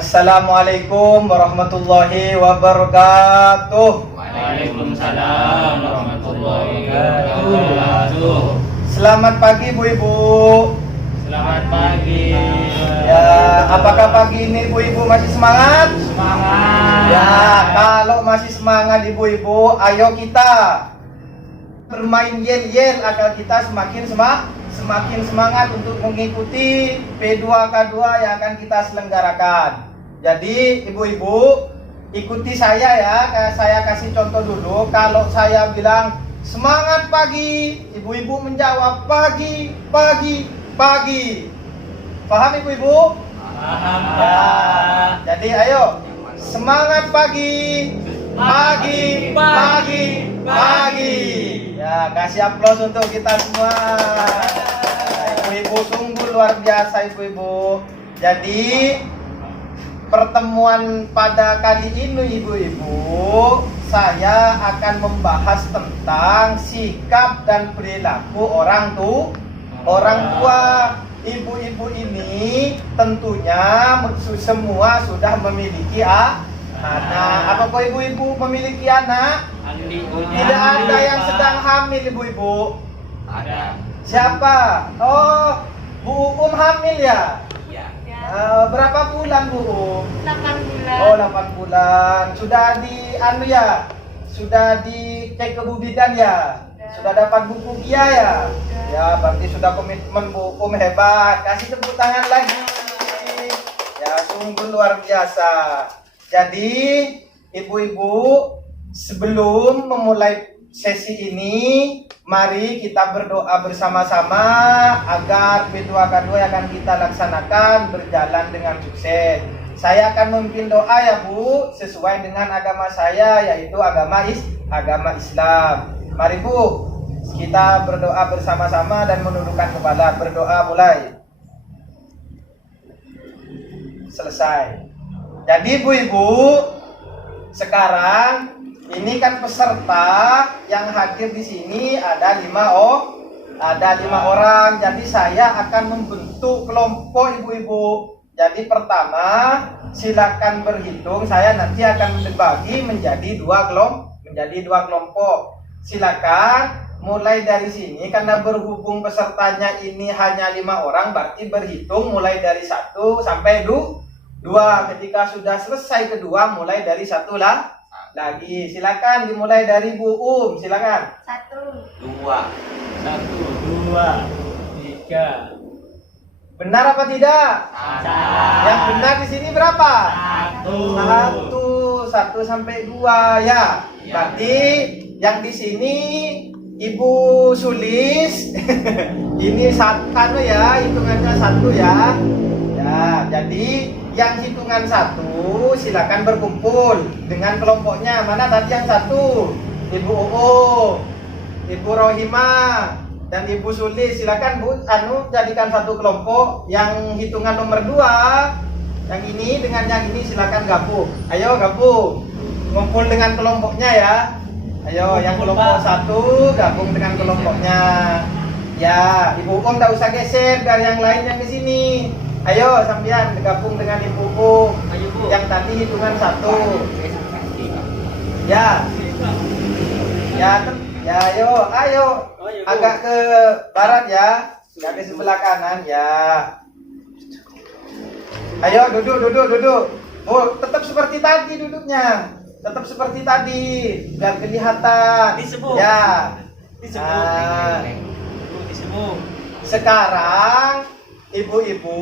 Assalamualaikum warahmatullahi wabarakatuh. Waalaikumsalam warahmatullahi wabarakatuh. Selamat pagi Bu-Ibu. Selamat pagi. Ya, apakah pagi ini Bu-Ibu masih semangat? Semangat. Ya, kalau masih semangat Ibu-Ibu, ayo kita bermain yel-yel agar kita semakin semangat untuk mengikuti P2K2 yang akan kita selenggarakan. Jadi Ibu-Ibu ikuti saya ya. Saya kasih contoh dulu. Kalau saya bilang semangat pagi, Ibu-Ibu menjawab pagi, pagi, pagi. Paham Ibu-Ibu? Paham. Ya. Jadi ayo semangat pagi, pagi, pagi, pagi. Ya, kasih aplaus untuk kita semua. Ibu-ibu sungguh luar biasa Ibu-ibu. Jadi pertemuan pada kali ini Ibu-ibu, saya akan membahas tentang sikap dan perilaku orang tua. Ibu-ibu ini tentunya semua sudah memiliki anak. Apakah ibu-ibu memiliki anak? Tidak ada yang sedang hamil Ibu-ibu. Ada. Siapa? Oh, Bu hamil ya? Iya. Berapa bulan Bu? 8 bulan. Oh, 8 bulan. Sudah Sudah dicek ke Bu bidan ya? Sudah dapat buku Kia ya? Ya, berarti sudah komitmen Bu hebat. Kasih tepuk tangan lagi. Ya, sungguh luar biasa. Jadi, Ibu-ibu, sebelum memulai sesi ini, mari kita berdoa bersama-sama agar P2K2 yang akan kita laksanakan berjalan dengan sukses. Saya akan memimpin doa ya Bu, sesuai dengan agama saya, yaitu agama Islam. Mari Bu, kita berdoa bersama-sama dan menundukkan kepala. Berdoa mulai. Selesai. Jadi Bu-ibu, sekarang ini kan peserta yang hadir di sini ada 5 orang. Jadi saya akan membentuk kelompok Ibu-ibu. Jadi pertama, silakan berhitung. Saya nanti akan dibagi menjadi dua kelompok. Silakan mulai dari sini, karena berhubung pesertanya ini hanya 5 orang, berarti berhitung mulai dari 1 sampai 2. Ketika sudah selesai kedua, mulai dari 1 lagi. Silakan dimulai dari Bu silakan. 1, 2, 1, 2, 3. Benar apa tidak? Salah. Yang benar di sini berapa? 1. 1 sampai 2 ya. Ya. Berarti yang di sini Ibu Sulis ini satu ya, hitungannya 1 ya. Ya, jadi yang hitungan 1 silakan berkumpul dengan kelompoknya. Mana tadi yang 1? Ibu Ibu Rohimah dan Ibu Sulis, silakan Bu jadikan satu kelompok. Yang hitungan nomor 2, yang ini dengan yang ini silakan gabung. Ayo gabung, ngumpul dengan kelompoknya ya. Ayo yang kelompok 1 gabung dengan kelompoknya. Ya, Ibu tidak usah geser dari yang lain yang ke sini. Ayo sampean gabung dengan Ibu Ayo Bu. yang tadi hitungan 1. Ya. Ya, ayo. Agak ke barat ya. Agak ke sebelah kanan ya. Ayo duduk. Oh, tetap seperti tadi duduknya. Tetap seperti tadi. Biar kelihatan. Disebut. Ya. Disebut. Sekarang Ibu-ibu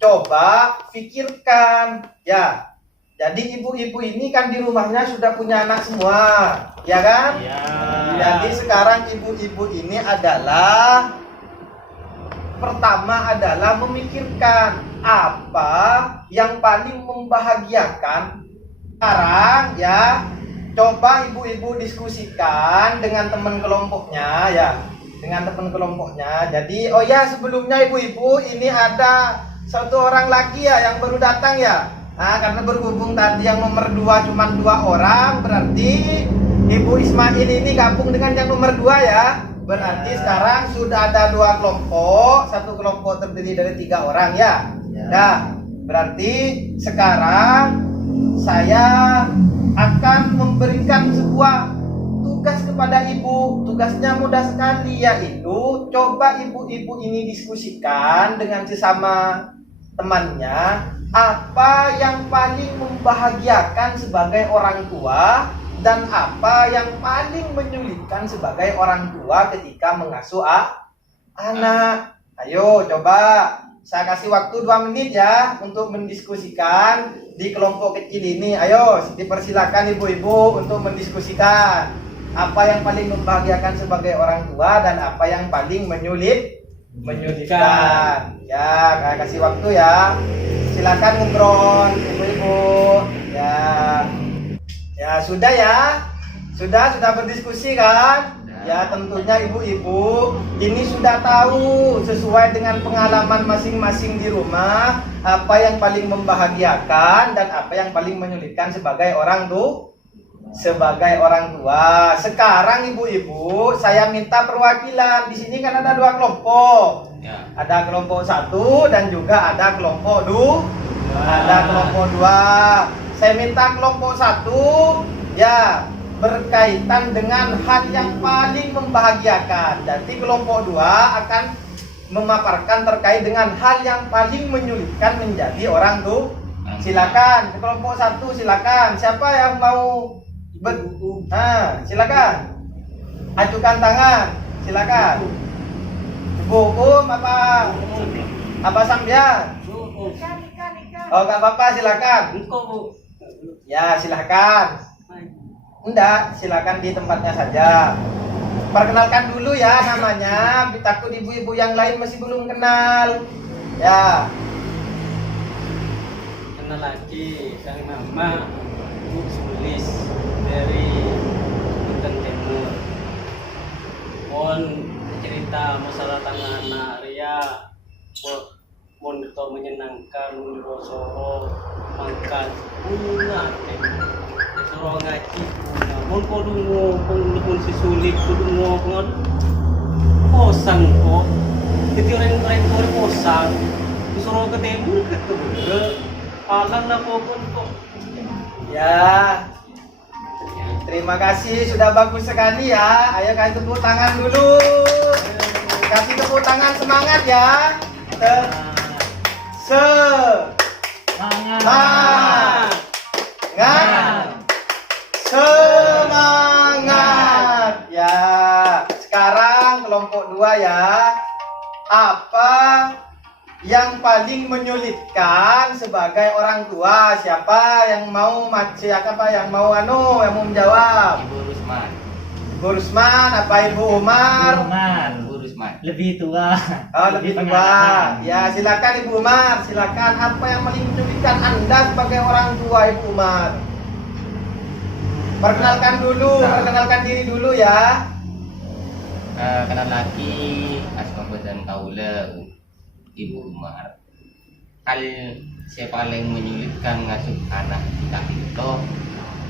coba pikirkan ya. Jadi ibu-ibu ini kan di rumahnya sudah punya anak semua, ya kan? Ya. Jadi sekarang ibu-ibu ini adalah pertama adalah memikirkan apa yang paling membahagiakan. Sekarang ya, coba ibu-ibu diskusikan dengan teman kelompoknya ya. Dengan teman kelompoknya. Jadi oh ya, sebelumnya ibu-ibu ini ada satu orang lagi ya yang baru datang ya. Nah, karena berhubung tadi yang nomor 2 cuma 2 orang, berarti Ibu Ismail ini gabung dengan yang nomor 2 ya. Berarti sekarang sudah ada 2 kelompok, satu kelompok terdiri dari 3 orang ya. Nah, Berarti sekarang saya akan memberikan sebuah tugas kepada ibu. Tugasnya mudah sekali, yaitu coba ibu-ibu ini diskusikan dengan sesama temannya apa yang paling membahagiakan sebagai orang tua dan apa yang paling menyulitkan sebagai orang tua ketika mengasuh anak. Ayo coba, saya kasih waktu 2 menit ya untuk mendiskusikan di kelompok kecil ini. Ayo dipersilakan ibu-ibu untuk mendiskusikan apa yang paling membahagiakan sebagai orang tua dan apa yang paling menyulitkan. Ya, saya kasih waktu ya. Silakan ngobrol ibu-ibu. Ya sudah ya. Sudah berdiskusi kan? Ya tentunya ibu-ibu ini sudah tahu sesuai dengan pengalaman masing-masing di rumah apa yang paling membahagiakan dan apa yang paling menyulitkan sebagai orang tua. Sekarang ibu-ibu saya minta perwakilan. Di sini kan ada 2 kelompok. Ya. Ada kelompok 1 dan juga ada kelompok 2. Ada kelompok 2. Saya minta kelompok 1 ya berkaitan dengan hal yang paling membahagiakan. Jadi kelompok 2 akan memaparkan terkait dengan hal yang paling menyulitkan menjadi orang tua. Silakan kelompok 1, silakan. Siapa yang mau silakan. Ajukan tangan. Silakan. Ibu apa sambian? Oh, enggak apa-apa, silakan. Ya, silakan. Enggak, silakan di tempatnya saja. Perkenalkan dulu ya namanya. Takut ibu-ibu yang lain masih belum kenal. Ya. Kenal lagi, sang nama Bu Sulis dari Banten Timur. Mohon cerita masalah tangga anak Ria. Mohon itu menyenangkan, menurut makan bunga suruh ngaji bunga mohon kau dungu pun si sulit kau dungu pengen posang kok jadi orang posang disuruh ketemu palang lah pokoknya kok Ya. Terima kasih, sudah bagus sekali ya. Ayo kasih tepuk tangan dulu. Kasih tepuk tangan semangat ya. Semangat. Semangat. Ya. Sekarang kelompok 2 ya. Apa yang paling menyulitkan sebagai orang tua? Siapa yang mau menjawab? Ibu Rusman. Ibu Rusman, apa Ibu Umar? Ibu Rusman. lebih tua. Oh, lebih tua. pengalaman. Ya, silakan Ibu Umar. Silakan, apa yang paling menyulitkan Anda sebagai orang tua, Ibu Umar? Perkenalkan diri dulu ya. Kenal lagi dan kaula Ibu Umar. Hal saya paling menyulitkan ngasuh anak kita itu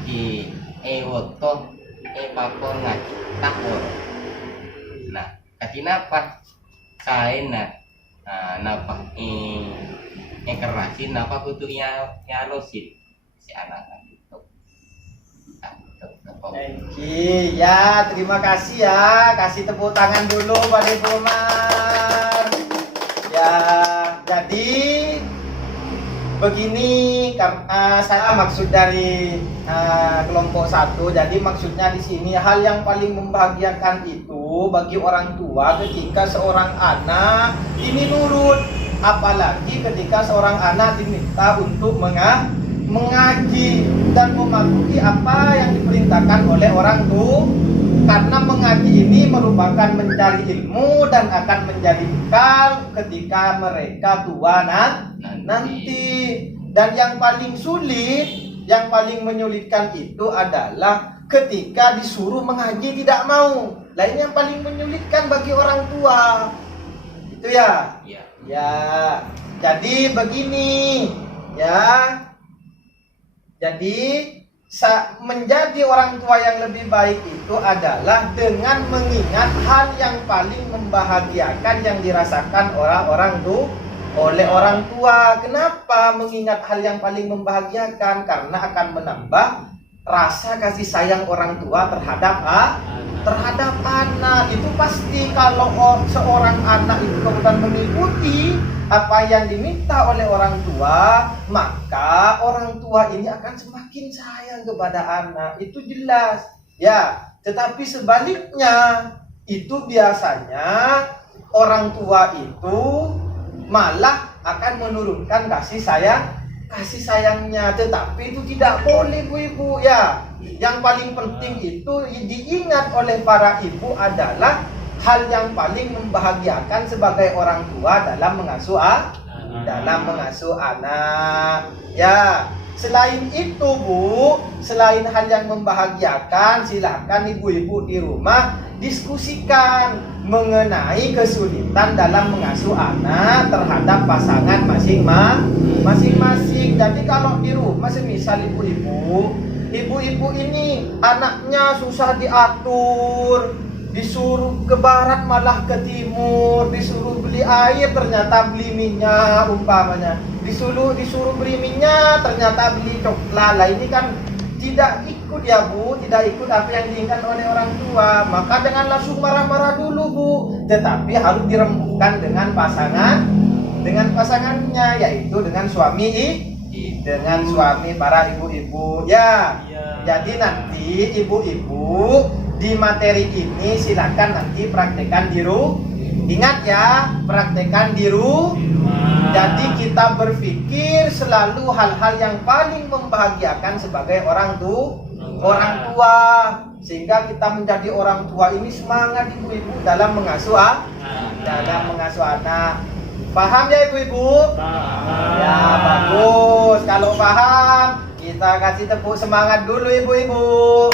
di waktu papor ngaji tahun. Nah, kenapa saya napa kerasin napa butuhnya nyalosin si anak itu. Ya, terima kasih ya. Kasih tepuk tangan dulu pada Ibu Umar. Ya, jadi begini, saya maksud dari kelompok 1. Jadi maksudnya di sini hal yang paling membahagiakan itu bagi orang tua ketika seorang anak ini nurut, apalagi ketika seorang anak diminta untuk mengaji dan mematuhi apa yang diperintahkan oleh orang tua, karena mengaji ini merupakan mencari ilmu dan akan menjadi bekal ketika mereka tua nanti. Dan yang paling sulit, yang paling menyulitkan itu adalah ketika disuruh mengaji tidak mau. Lah ini yang paling menyulitkan bagi orang tua. Itu ya? Iya. Ya. Jadi begini, ya. Jadi menjadi orang tua yang lebih baik itu adalah dengan mengingat hal yang paling membahagiakan yang dirasakan orang oleh orang tua. Kenapa? Mengingat hal yang paling membahagiakan, karena akan menambah rasa kasih sayang orang tua terhadap anak. Itu pasti kalau seorang anak itu kemudian mengikuti apa yang diminta oleh orang tua, maka orang tua ini akan semakin sayang kepada anak. Itu jelas. Ya, tetapi sebaliknya itu biasanya orang tua itu malah akan menurunkan kasih sayangnya. Tetapi itu tidak boleh, Bu-ibu, ya. Yang paling penting itu diingat oleh para ibu adalah hal yang paling membahagiakan sebagai orang tua dalam mengasuh anak. Ya, selain itu, Bu, selain hal yang membahagiakan, silakan ibu-ibu di rumah diskusikan mengenai kesulitan dalam mengasuh anak terhadap pasangan masing-masing. Jadi kalau di rumah semisal ibu-ibu ini anaknya susah diatur, disuruh ke barat malah ke timur, disuruh beli air ternyata beli minyak umpamanya, disuruh beli minyak ternyata beli coklat. Lah ini kan tidak ikut ya, Bu, tidak ikut apa yang diinginkan oleh orang tua. Maka jangan langsung marah-marah dulu, Bu, tetapi harus dirembukan dengan pasangannya, yaitu dengan suami para ibu-ibu, ya. Jadi nanti ibu-ibu di materi ini silakan nanti praktekkan di rumah. Ingat ya, praktekkan di rumah. Jadi kita berpikir selalu hal-hal yang paling membahagiakan sebagai orang tua, sehingga kita menjadi orang tua ini semangat ibu-ibu dalam mengasuh anak. Paham ya ibu-ibu? Ya, bagus. Kalau paham, kita kasih tepuk semangat dulu ibu-ibu.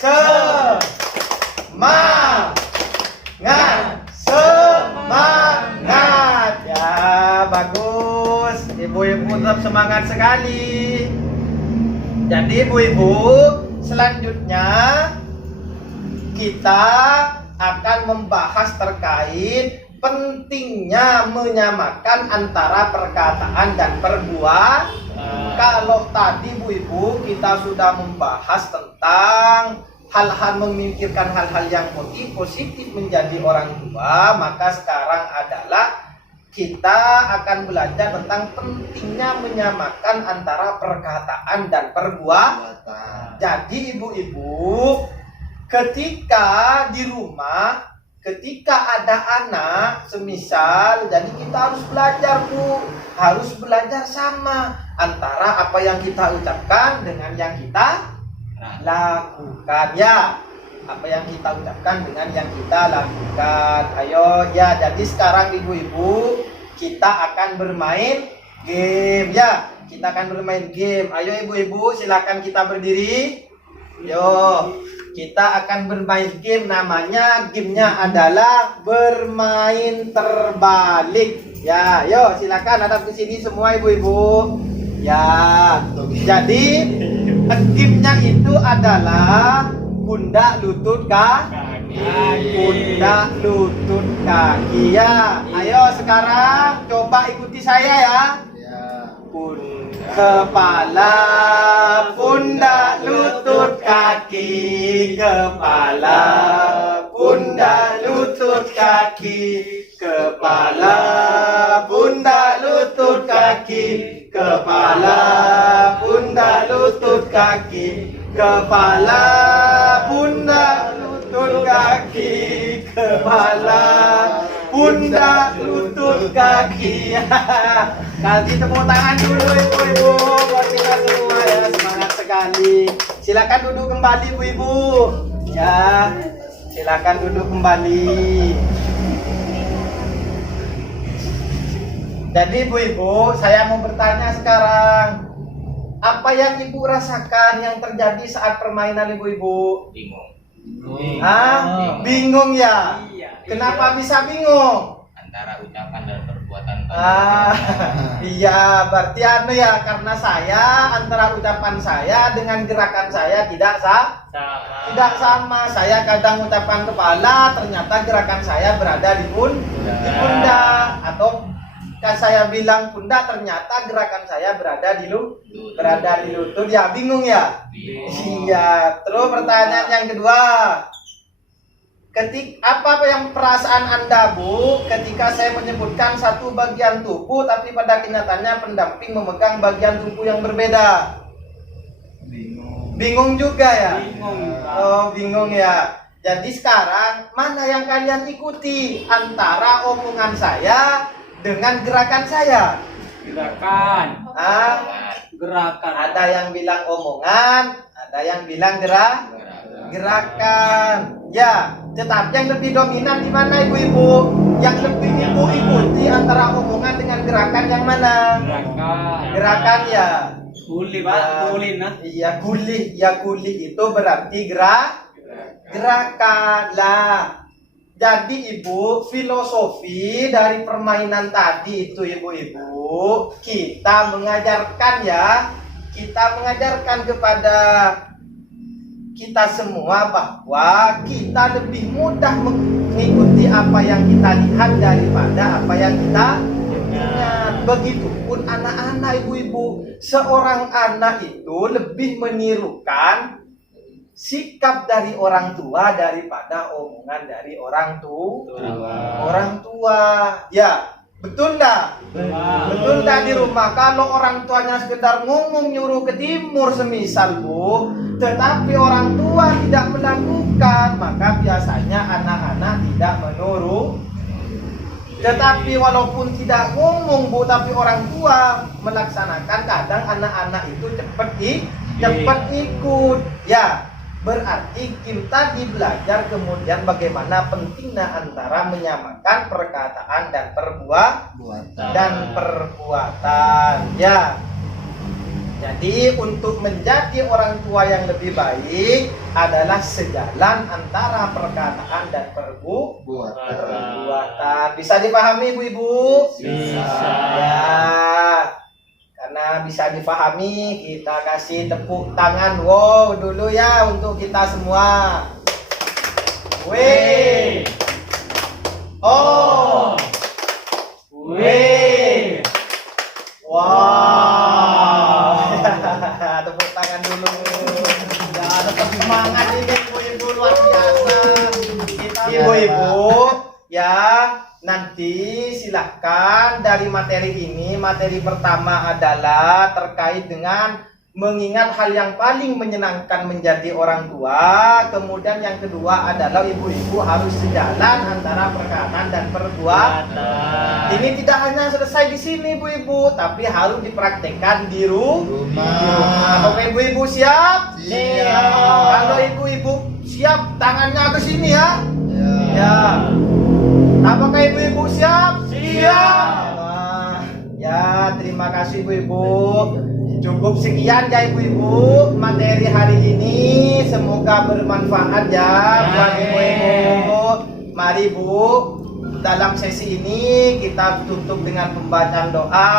Semangat. Ya, bagus. Ibu-ibu tetap semangat sekali. Jadi ibu-ibu, selanjutnya kita akan membahas terkait pentingnya menyamakan antara perkataan dan perbuatan. Kalau tadi Bu-ibu kita sudah membahas tentang hal-hal, memikirkan hal-hal yang positif menjadi orang tua, maka sekarang adalah kita akan belajar tentang pentingnya menyamakan antara perkataan dan perbuatan. Jadi ibu-ibu, ketika di rumah, ketika ada anak, semisal, jadi kita harus belajar, Bu, harus belajar sama antara apa yang kita ucapkan dengan yang kita lakukan, ya. Apa yang kita ucapkan dengan yang kita lakukan. Ayo, ya. Jadi sekarang ibu-ibu kita akan bermain game, ya. Kita akan bermain game. Ayo ibu-ibu, silakan kita berdiri. Yo, kita akan bermain game, namanya gamenya adalah bermain terbalik. Ya, yo silakan hadap ke sini semua ibu-ibu. Ya, jadi gamenya itu adalah pundak lutut kaki. Pundak lutut kaki, ya. Ayo sekarang coba ikuti saya ya. Kepala, pundak, lutut, kaki. Kepala, pundak, lutut, kaki. Kepala, pundak, lutut, kaki. Kepala, pundak, lutut, kaki. Kepala, pundak, lutut, kaki. Kepala, pundak, lutut, kaki. Kasih tepuk tangan dulu ibu-ibu buat kita semua ya, semangat sekali. Silakan duduk kembali ibu-ibu. Ya, silakan duduk kembali. Jadi ibu-ibu, saya mau bertanya sekarang, apa yang ibu rasakan yang terjadi saat permainan ibu-ibu? Bingung. Bingung ya? Kenapa bisa bingung? Antara ucapan dan perbuatan. Iya, berarti ya, karena saya antara ucapan saya dengan gerakan saya tidak sama. Saya kadang ucapan kepala, ternyata gerakan saya berada di pundak, atau saya bilang pundak, ternyata gerakan saya berada di lutut. Ya, bingung ya? Iya. Terus pertanyaan yang kedua. Apa yang perasaan Anda, Bu, ketika saya menyebutkan satu bagian tubuh tapi pada kenyataannya pendamping memegang bagian tubuh yang berbeda? Bingung juga ya? Oh, bingung ya. Jadi sekarang mana yang kalian ikuti antara omongan saya dengan gerakan saya? Gerakan. Gerakan. Ada yang bilang omongan, ada yang bilang gerakan. Ya, tetapi yang lebih dominan di mana ibu-ibu? Yang lebih ibu ikuti antara omongan dengan gerakan yang mana? Gerakan ya. Guli, Pak. Guli, nah. Iya, guli. Ya, guli itu berarti gerakan lah. Jadi ibu, filosofi dari permainan tadi itu ibu-ibu, kita mengajarkan kepada kita semua bahwa kita lebih mudah mengikuti apa yang kita lihat daripada apa yang kita ingat. Begitupun anak-anak ibu-ibu, seorang anak itu lebih menirukan sikap dari orang tua daripada omongan dari orang tua. Ya, betul dah? Betul dah di rumah. Kalau orang tuanya sekedar ngomong nyuruh ke timur semisal, Bu, tetapi orang tua tidak melakukan, maka biasanya anak-anak tidak menurut. Tetapi walaupun tidak ngomong, Bu, tapi orang tua melaksanakan, kadang anak-anak itu cepat ikut. Ya, berarti kita belajar kemudian bagaimana pentingnya antara menyamakan perkataan dan perbuatan. Ya. Jadi untuk menjadi orang tua yang lebih baik adalah sejalan antara perkataan dan perbuatan. Bisa dipahami ibu-ibu? Bisa. Ya. Karena bisa dipahami, kita kasih tepuk tangan wow dulu ya untuk kita semua. Weh. Oh. Weh. Wow. Tepuk tangan dulu. Ya, tetap semangat ini ibu-ibu, luar biasa. Ibu-ibu, ya. Nanti silahkan dari materi ini, materi pertama adalah terkait dengan mengingat hal yang paling menyenangkan menjadi orang tua. Kemudian yang kedua adalah ibu-ibu harus sejalan antara perkataan dan perbuatan. Ini tidak hanya selesai di sini ibu-ibu, tapi harus dipraktekkan di rumah. Oke ibu-ibu siap? Siap. Kalau ibu-ibu siap, tangannya ke sini ya. Ya. Apakah ibu-ibu siap? Siap. Ya, terima kasih ibu-ibu. Cukup sekian ya ibu-ibu materi hari ini. Semoga bermanfaat ya buat ibu-ibu. Mari Bu, dalam sesi ini kita tutup dengan pembacaan doa.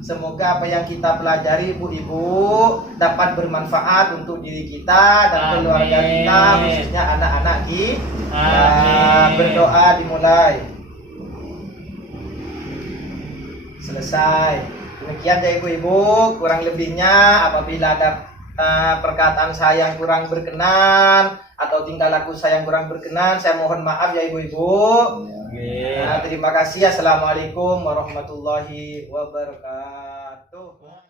Semoga apa yang kita pelajari ibu-ibu dapat bermanfaat untuk diri kita dan keluarga kita, khususnya anak-anak kita. Berdoa dimulai. Selesai. Demikian ya ibu-ibu, kurang lebihnya apabila ada perkataan saya yang kurang berkenan atau tingkah laku saya yang kurang berkenan, saya mohon maaf ya ibu-ibu. Terima kasih. Assalamualaikum warahmatullahi wabarakatuh.